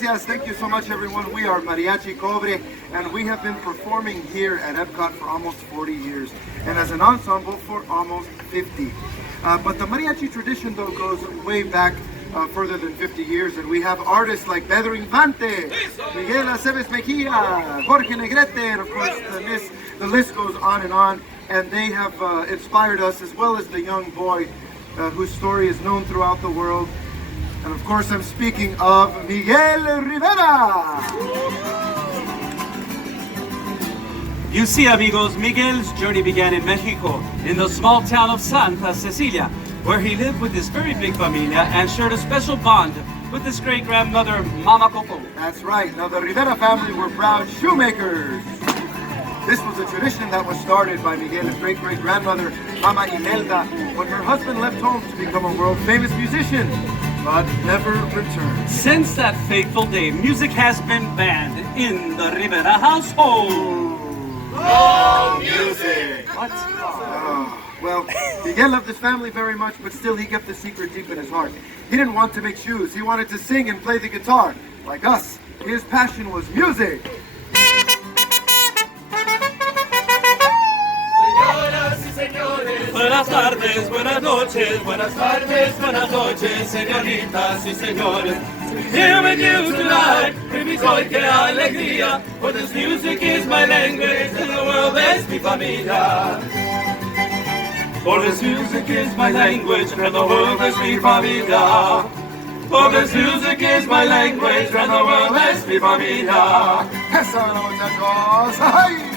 gracias. Thank you so much, everyone. We are Mariachi Cobre, and we have been performing here at Epcot for almost 40 years, and as an ensemble for almost 50. But the mariachi tradition, though, goes way back further than 50 years, and we have artists like Pedro Infante, Miguel Aceves Mejia, Jorge Negrete, and of course the list goes on, and they have inspired us, as well as the young boy whose story is known throughout the world. And of course I'm speaking of Miguel Rivera! You see, amigos, Miguel's journey began in Mexico, in the small town of Santa Cecilia, where he lived with his very big familia and shared a special bond with his great-grandmother, Mama Coco. That's right. Now, the Rivera family were proud shoemakers. This was a tradition that was started by Miguel's great-great-grandmother, Mama Imelda, when her husband left home to become a world-famous musician, but never returned. Since that fateful day, music has been banned in the Rivera household. No music! What? Well, Miguel loved his family very much, but still he kept the secret deep in his heart. He didn't want to make shoes. He wanted to sing and play the guitar. Like us, his passion was music. Señoras y señores, buenas tardes, buenas noches, buenas tardes, buenas noches, señoritas y señores. Here with you tonight, with mi joy, que alegría, for this music is my language, and the world es mi familia. For this music is my language, and the world es mi familia. For this music is my language, and the world es mi familia. Eso, muchachos. ¡Ay!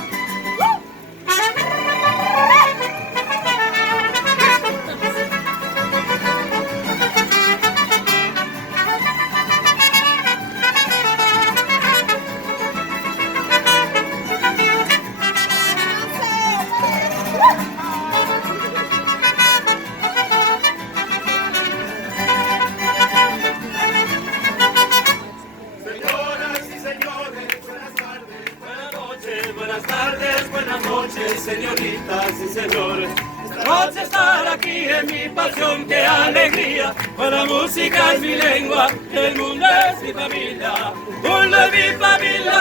Señoritas y señores, esta noche estar aquí es mi pasión, qué alegría, pues la música es mi lengua, y el mundo es mi familia, el mundo es mi familia.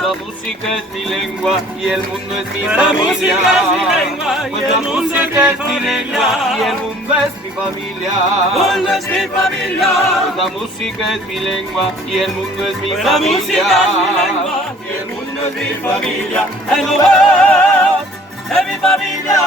La música es mi lengua y el mundo es mi La familia. música es mi lengua y Pues el la mundo es música mi es mi lengua y el mundo es mi familia. El mundo es mi familia. Pues la música es mi lengua y el mundo es mi Pues la familia. música es mi lengua y el mundo es mi familia. And the world es mi familia.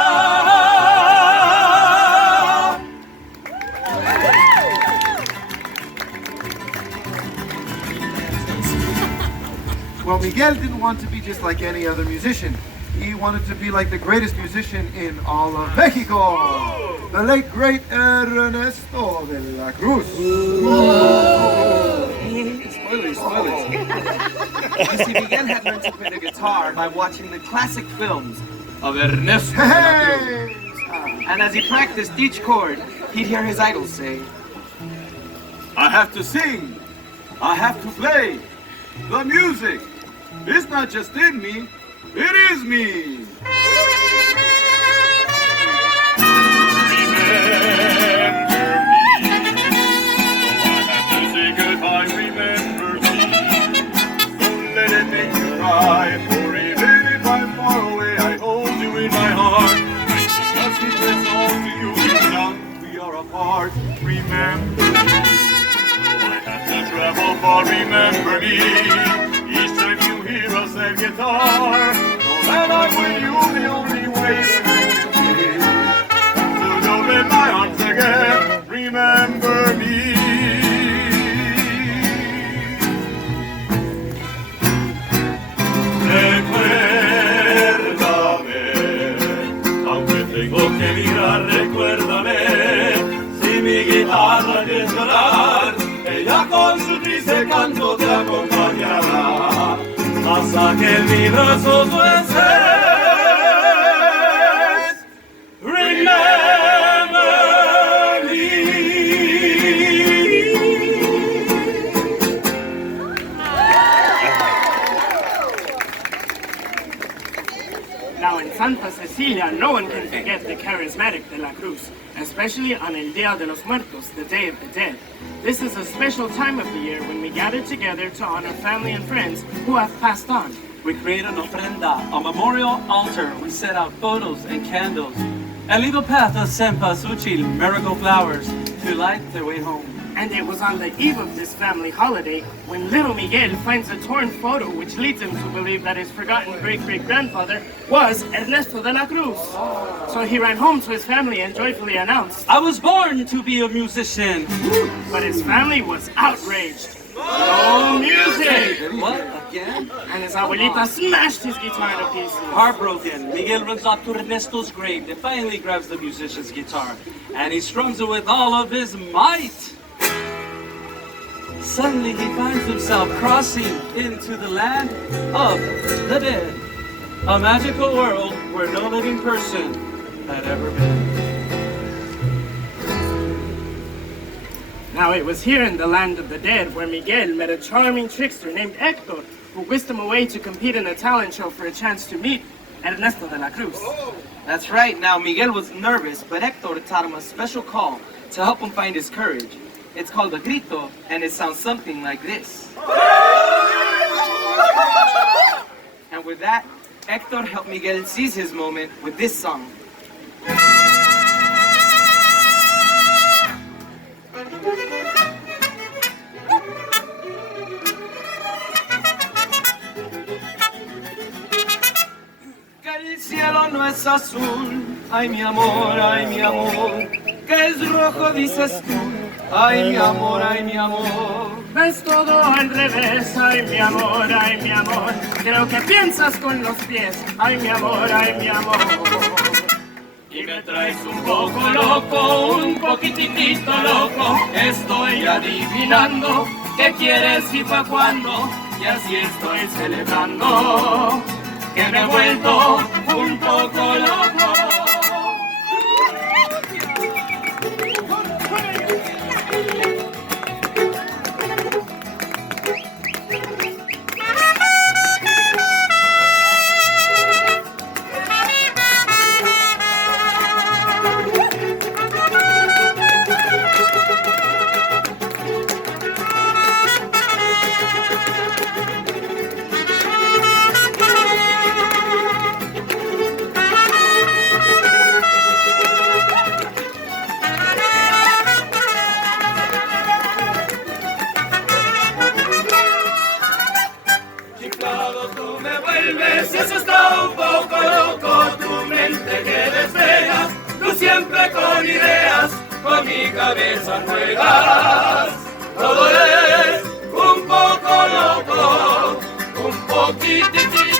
Well, Miguel didn't want to be just like any other musician. He wanted to be like the greatest musician in all of Mexico, the late great Ernesto de la Cruz. Spoilers. You see, Miguel had learned to play the guitar by watching the classic films of Ernesto de la Cruz. Hey! And as he practiced each chord, he'd hear his idols say, I have to sing. I have to play. The music. It's not just in me, it is me. For even if I'm far away, I hold you in my heart. I speak this song to you, even young, we are apart. Remember me. I have to travel far, remember me. Each time you hear us at guitar, know that I'm with you, the only way to jump in my arms again. Remember me. Recuérdame, si mi guitarra es llorar, ella con su triste canto te acompañará, hasta que en mi brazo tú estés. Remember me. Now in Santa Cecilia, no one can forget the charismatic de la Cruz, especially on El Dia de los Muertos, the Day of the Dead. This is a special time of the year when we gather together to honor family and friends who have passed on. We create an ofrenda, a memorial altar. We set out photos and candles, and leave a path of cempasúchil, miracle flowers, to light their way home. And it was on the eve of this family holiday when little Miguel finds a torn photo which leads him to believe that his forgotten great-great-grandfather was Ernesto de la Cruz. So he ran home to his family and joyfully announced, I was born to be a musician. but his family was outraged. No music! What? Again? And his abuelita smashed his guitar to pieces. Heartbroken, Miguel runs off to Ernesto's grave and finally grabs the musician's guitar, and he strums it with all of his might. Suddenly he finds himself crossing into the land of the dead, a magical world where no living person had ever been. Now it was here in the land of the dead where Miguel met a charming trickster named Hector, who whisked him away to compete in a talent show for a chance to meet Ernesto de la Cruz. That's right. Now, Miguel was nervous, but Hector taught him a special call to help him find his courage. It's called a grito, and it sounds something like this. And with that, Hector helped Miguel seize his moment with this song. Que el cielo no es azul, ay mi amor, que es rojo dices tú, ay mi amor, Ves todo al revés, ay mi amor, creo que piensas con los pies, ay mi amor, Y me traes un poco loco, un poquitito loco. Estoy adivinando qué quieres y pa' cuándo. Y así estoy celebrando que me he vuelto un poco loco. Eso está un poco loco, tu mente que despegas, tú siempre con ideas, con mi cabeza juegas. Todo es un poco loco, un poquitito loco.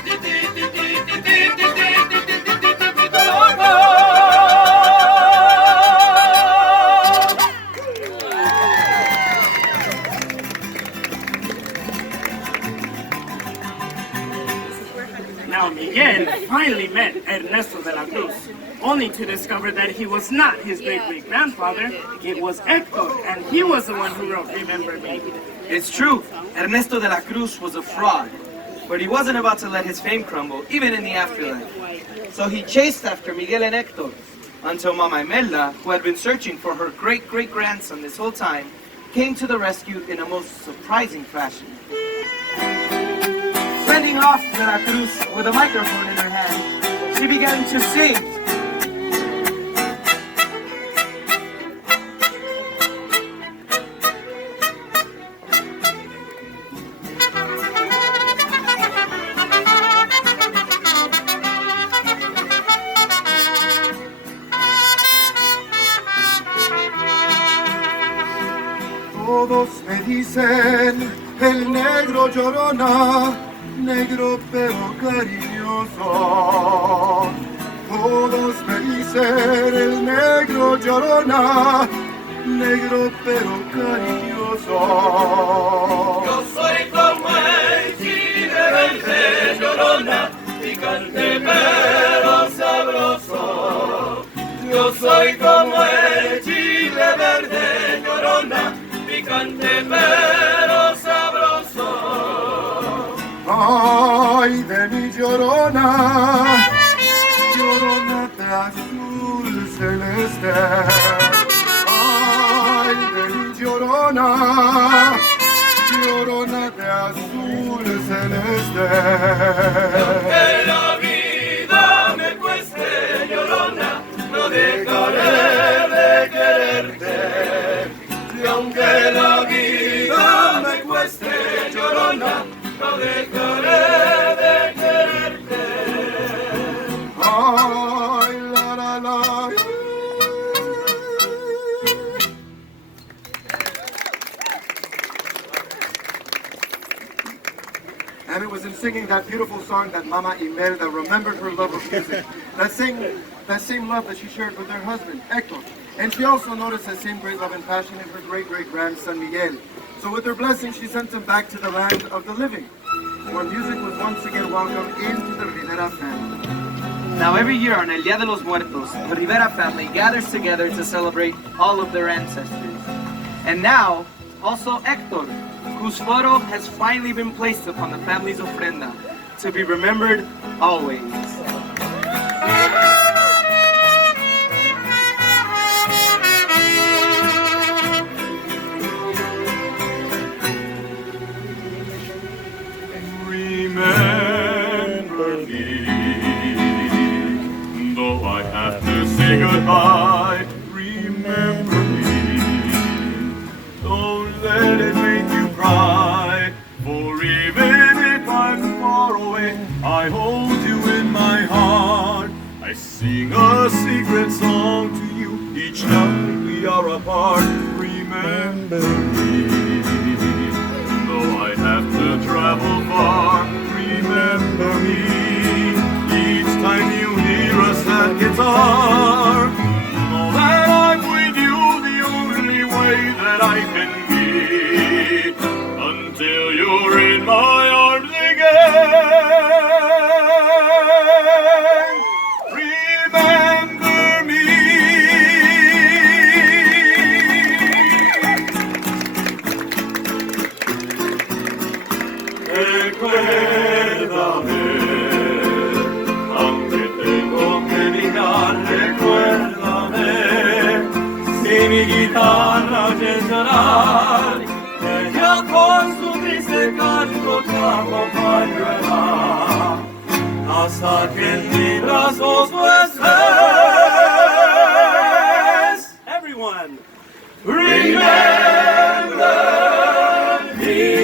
Now Miguel finally met Ernesto de la Cruz, only to discover that he was not his great-great-grandfather, it was Hector, and he was the one who wrote Remember Me. It's true, Ernesto de la Cruz was a fraud, but he wasn't about to let his fame crumble, even in the afterlife. So he chased after Miguel and Hector, until Mama Imelda, who had been searching for her great-great-grandson this whole time, came to the rescue in a most surprising fashion. Fending off de la Cruz with a microphone in her hand, she began to sing. Todos me dicen el negro llorona, negro pero cariñoso. Todos me dicen el negro llorona, negro pero cariñoso. Yo soy como el chile verde llorona, picante pero sabroso. Yo soy como el chile verde llorona, picante pero sabroso. Ay de mi llorona, celeste. Ay, ven llorona, llorona de azul celeste. Que la vida me cueste, llorona, no dejaré de quererte. Y aunque la vida me cueste, llorona, no dejaré de quererte. Ay, la, la, la. And it was in singing that beautiful song that Mama Imelda remembered her love of music. That same love that she shared with her husband, Hector. And she also noticed that same great love and passion in her great-great-grandson, Miguel. So with her blessing, she sent him back to the land of the living, where music was once again welcomed into the Rivera family. Now every year on El Día de los Muertos, the Rivera family gathers together to celebrate all of their ancestors. And now, also Hector, whose photo has finally been placed upon the family's ofrenda, to be remembered always. Remember me, though I have to say goodbye. Remember me, don't let it make you cry. For even if I'm far away, I hold you in my heart. I sing a secret song to you each time we are apart. Remember me, though I have to travel far. Remember me, each time you hear a sad guitar. Know that I'm with you the only way that I can be, until you're in my arms again. Remember me. Recuérdame, aunque tengo que mirar, recuérdame, si mi guitarra oye llorar, ella con su triste canto te acompañará, hasta que en mis brazos no estés. Everyone. Remember me.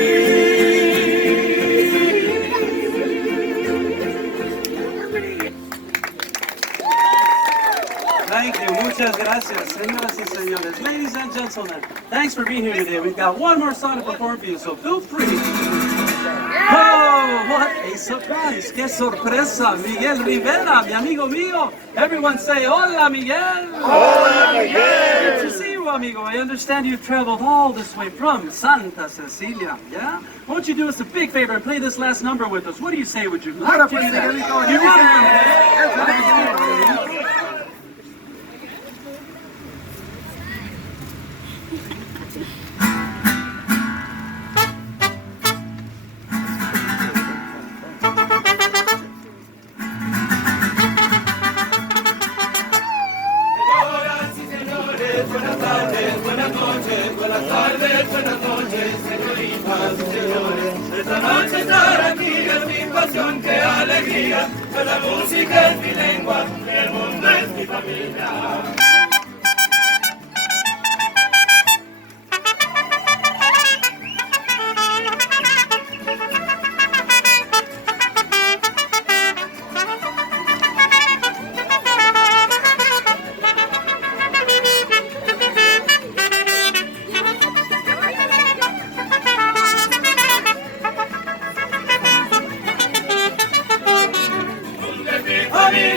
Thank you. Muchas gracias, señoras y señores. Ladies and gentlemen, thanks for being here today. We've got one more song to perform for you, so feel free. Oh, what a surprise. Qué sorpresa. Miguel Rivera, mi amigo mío. Everyone say, hola, Miguel. Hola, Miguel. Good to see you, amigo. I understand you've traveled all this way from Santa Cecilia, yeah? Won't you do us a big favor and play this last number with us? What do you say? Would you like to do that? You want to? Señoras y señores, buenas tardes, buenas noches, buenas tardes, buenas noches, señoritas y señores. Esta noche estar aquí es mi pasión, qué alegría, pues la música es mi lengua y el mundo es mi familia.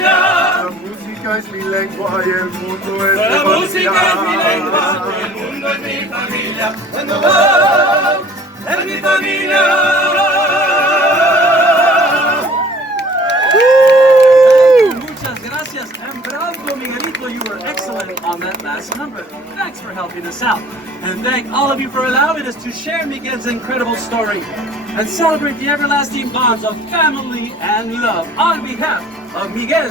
La música es mi lengua y el mundo es mi La música es mi lengua, familia. el mundo es mi familia. Cuando voy, es mi familia. Muchas gracias, and bravo, Miguelito. You were excellent on that last number. Thanks for helping us out. And thank all of you for allowing us to share Miguel's incredible story and celebrate the everlasting bonds of family and love on behalf of Miguel